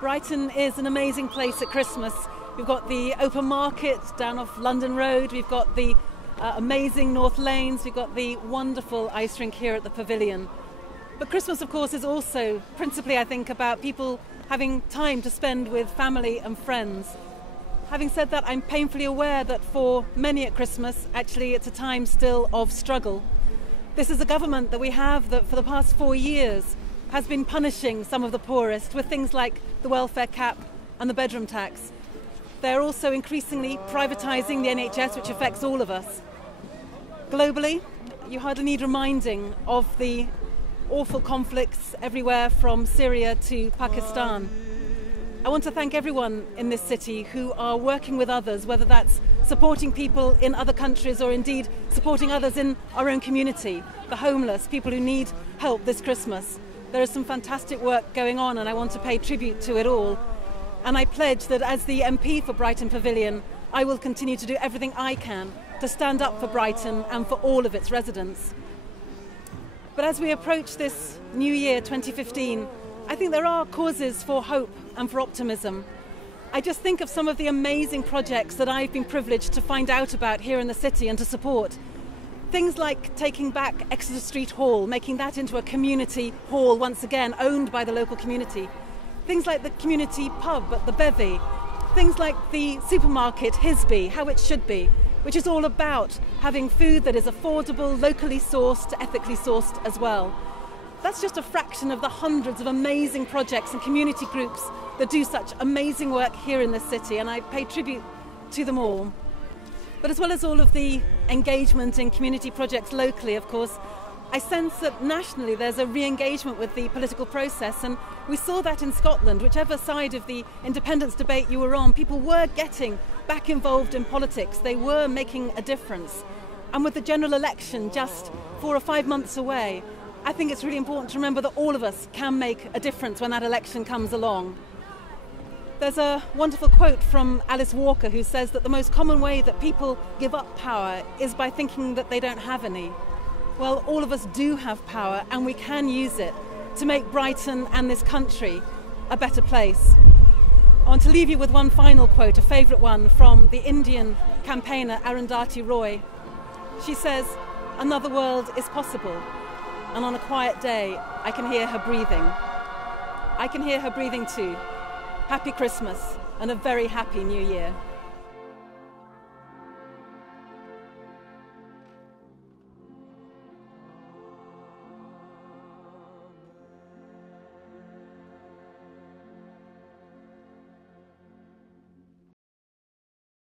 Brighton is an amazing place at Christmas. We've got the open market down off London Road, we've got the amazing North Lanes, we've got the wonderful ice rink here at the Pavilion. But Christmas, of course, is also principally, I think, about people having time to spend with family and friends. Having said that, I'm painfully aware that for many at Christmas, actually it's a time still of struggle. This is a government that we have that for the past 4 years has been punishing some of the poorest with things like the welfare cap and the bedroom tax. They're also increasingly privatising the NHS, which affects all of us. Globally, you hardly need reminding of the awful conflicts everywhere from Syria to Pakistan. I want to thank everyone in this city who are working with others, whether that's supporting people in other countries or indeed supporting others in our own community, the homeless, people who need help this Christmas. There is some fantastic work going on and I want to pay tribute to it all. And I pledge that as the MP for Brighton Pavilion, I will continue to do everything I can to stand up for Brighton and for all of its residents. But as we approach this new year, 2015, I think there are causes for hope and for optimism. I just think of some of the amazing projects that I've been privileged to find out about here in the city and to support. Things like taking back Exeter Street Hall, making that into a community hall once again, owned by the local community. Things like the community pub at the Bevy. Things like the supermarket Hisby, how it should be, which is all about having food that is affordable, locally sourced, ethically sourced as well. That's just a fraction of the hundreds of amazing projects and community groups that do such amazing work here in this city, and I pay tribute to them all. But as well as all of the engagement in community projects locally, of course, I sense that nationally there's a re-engagement with the political process, and we saw that in Scotland. Whichever side of the independence debate you were on, people were getting back involved in politics. They were making a difference. And with the general election just 4 or 5 months away, I think it's really important to remember that all of us can make a difference when that election comes along. There's a wonderful quote from Alice Walker who says that the most common way that people give up power is by thinking that they don't have any. Well, all of us do have power and we can use it to make Brighton and this country a better place. I want to leave you with one final quote, a favourite one from the Indian campaigner Arundhati Roy. She says, "Another world is possible. And on a quiet day, I can hear her breathing." I can hear her breathing too. Happy Christmas and a very happy New Year.